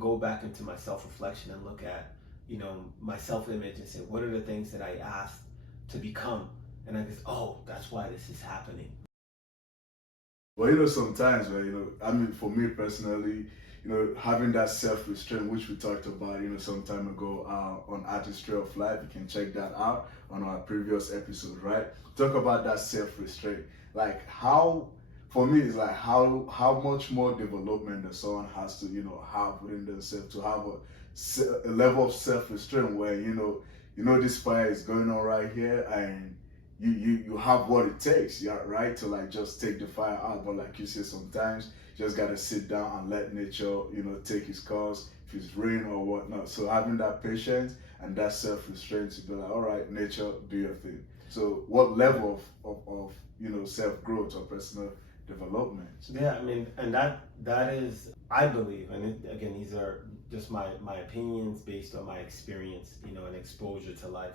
go back into my self-reflection and look at, my self-image and say, what are the things that I asked to become? And I guess, oh, that's why this is happening. Well, sometimes, right, I mean, for me personally, having that self-restraint, which we talked about, some time ago on Artistry of Life, you can check that out on our previous episode, right? Talk about that self-restraint. Like how, for me, it's like how much more development that someone has to, have within themselves to have a level of self-restraint where, this fire is going on right here and you have what it takes, yeah, right, to like just take the fire out. But like you said, sometimes you just gotta sit down and let nature, take its course, if it's rain or whatnot. So having that patience and that self-restraint to be like, all right, nature, do your thing. So what level of self-growth or personal development? Yeah, I mean, and that is, I believe, and again, these are just my opinions based on my experience, and exposure to life.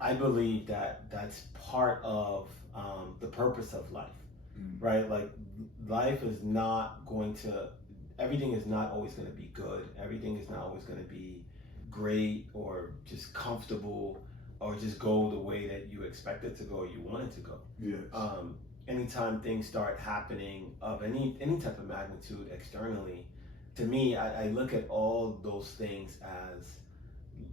I believe that that's part of the purpose of life, right? Like life is not going to, everything is not always going to be good. Everything is not always going to be great or just comfortable or just go the way that you expect it to go or you want it to go. Yes. Anytime things start happening of any type of magnitude externally, to me, I look at all those things as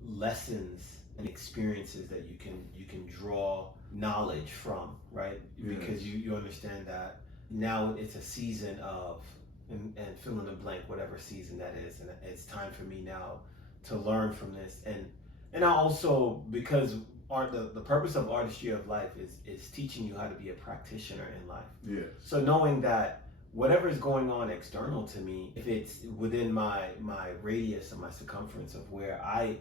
lessons and experiences that you can draw knowledge from, right? Yes. Because you understand that now it's a season of and fill in the blank, whatever season that is, and it's time for me now to learn from this. And I also, because the purpose of Artistry of Life is teaching you how to be a practitioner in life. Yes. So knowing that whatever is going on external to me, if it's within my radius and my circumference of where I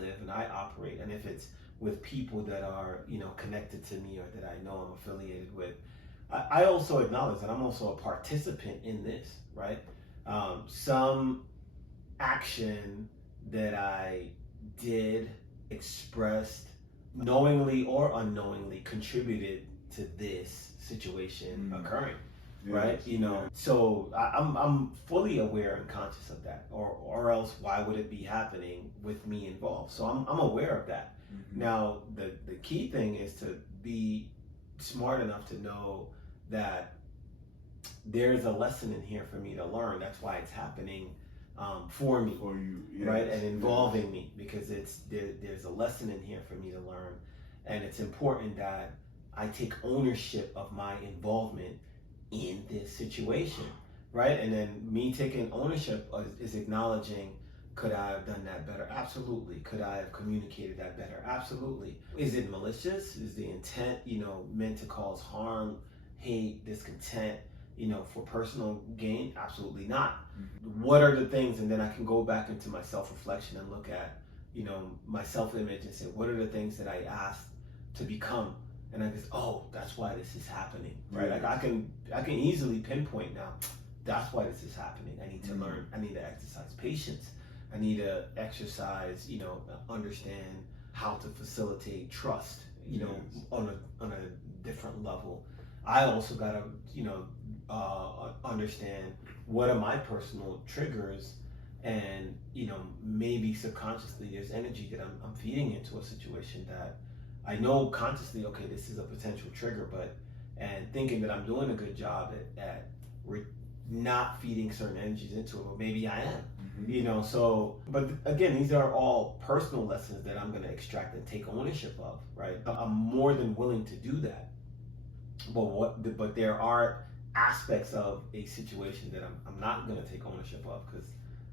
live and I operate, and if it's with people that are connected to me or that I know I'm affiliated with, I also acknowledge that I'm also a participant in this, right? Some action that I did, expressed, knowingly or unknowingly contributed to this situation occurring. Right, so I'm fully aware and conscious of that, or else why would it be happening with me involved? So I'm aware of that. Now the key thing is to be smart enough to know that there's a lesson in here for me to learn. That's why it's happening for me, for you, yes. Right, and involving me, because there's a lesson in here for me to learn, and it's important that I take ownership of my involvement in this situation, right? And then me taking ownership is acknowledging, could I have done that better? Absolutely. Could I have communicated that better? Absolutely. Is it malicious? Is the intent, meant to cause harm, hate, discontent, for personal gain? Absolutely not. What are the things, and then I can go back into my self-reflection and look at, my self-image and say, what are the things that I asked to become? And I guess, oh, that's why this is happening, right? Yes. Like I can easily pinpoint now, that's why this is happening. I need to learn. I need to exercise patience. I need to exercise, understand how to facilitate trust, Yes. on a different level. I also gotta, understand what are my personal triggers, and maybe subconsciously there's energy that I'm feeding into a situation that I know consciously, okay, this is a potential trigger, and thinking that I'm doing a good job at not feeding certain energies into it, or maybe I am, so, but again, these are all personal lessons that I'm going to extract and take ownership of, right? I'm more than willing to do that. But there are aspects of a situation that I'm not going to take ownership of, because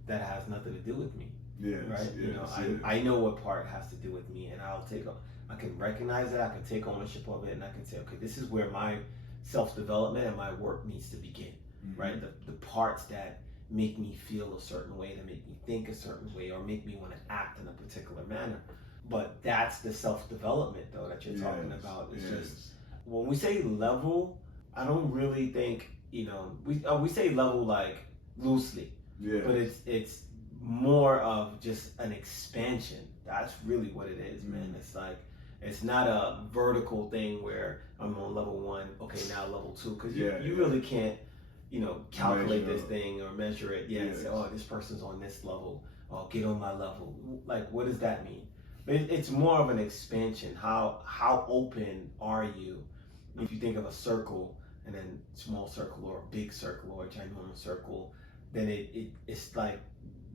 that has nothing to do with me. Yes, right? Yes, I know what part has to do with me, and I can recognize it, I can take ownership of it, and I can say, okay, this is where my self-development and my work needs to begin, right? The parts that make me feel a certain way, that make me think a certain way, or make me want to act in a particular manner. But that's the self-development, though, that you're talking about. It's just, when we say level, I don't really think, we say level like loosely, but it's more of just an expansion. That's really what it is, man. It's like, it's not a vertical thing where I'm on level 1, okay, now level 2, because you really can't calculate Measure. this thing or measure it. Yeah, and say, Yes. oh, this person's on this level. Oh, get on my level. Like, what does that mean? But it's more of an expansion. How open are you? If you think of a circle and then small circle or a big circle or a ginormous circle, then it's like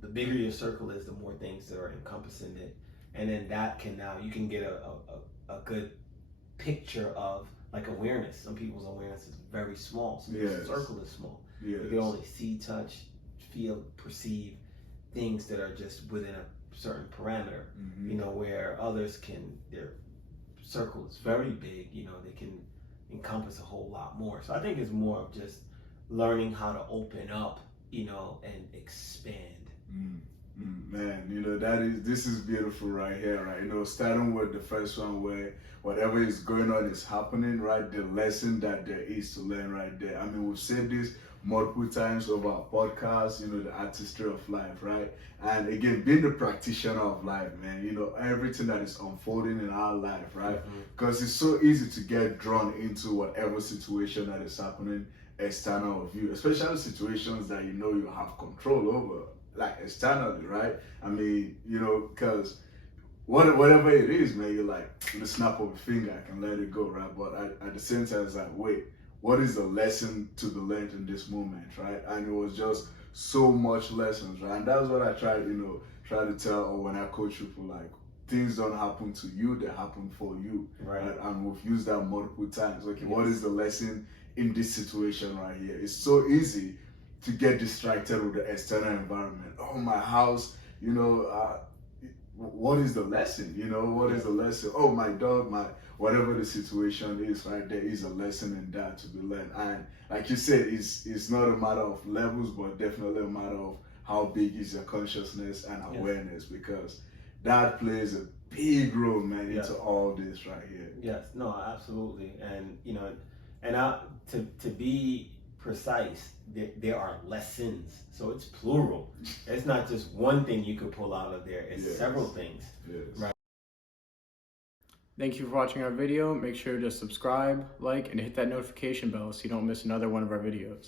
the bigger your circle is, the more things that are encompassing it, and then that can now you can get a good picture of like awareness. Some people's awareness is very small, so their Yes. circle is small. Yes. You can only see, touch, feel, perceive things that are just within a certain parameter. Where others their circle is very big. They can encompass a whole lot more. So I think it's more of just learning how to open up, and expand. Man, this is beautiful right here, right? Starting with the first one where whatever is going on is happening, right? The lesson that there is to learn right there. I mean, we've said this multiple times over our podcast, the artistry of life, right? And again, being the practitioner of life, man, everything that is unfolding in our life, right? Because it's so easy to get drawn into whatever situation that is happening external of you, especially situations that you have control over, like externally, right? I mean, because whatever it is, man, you're like, with the snap of a finger, I can let it go, right? But at the same time, it's like, wait, what is the lesson to be learned in this moment, right? And it was just so much lessons, right? And that's what I try to tell, or when I coach people, like, things don't happen to you, they happen for you, Right? And we've used that multiple times. Okay, what is the lesson in this situation right here? It's so easy to get distracted with the external environment. Oh, my house, what is the lesson? What is the lesson? Oh, my dog, whatever the situation is, right? There is a lesson in that to be learned. And like you said, it's not a matter of levels, but definitely a matter of how big is your consciousness and awareness, because that plays a big role, man, into all this right here. Yes, no, absolutely. And to be precise, there are lessons, so it's plural. It's not just one thing you could pull out of there. It's several things. Yes. Right. Thank you for watching our video. Make sure to subscribe, like, and hit that notification bell so you don't miss another one of our videos.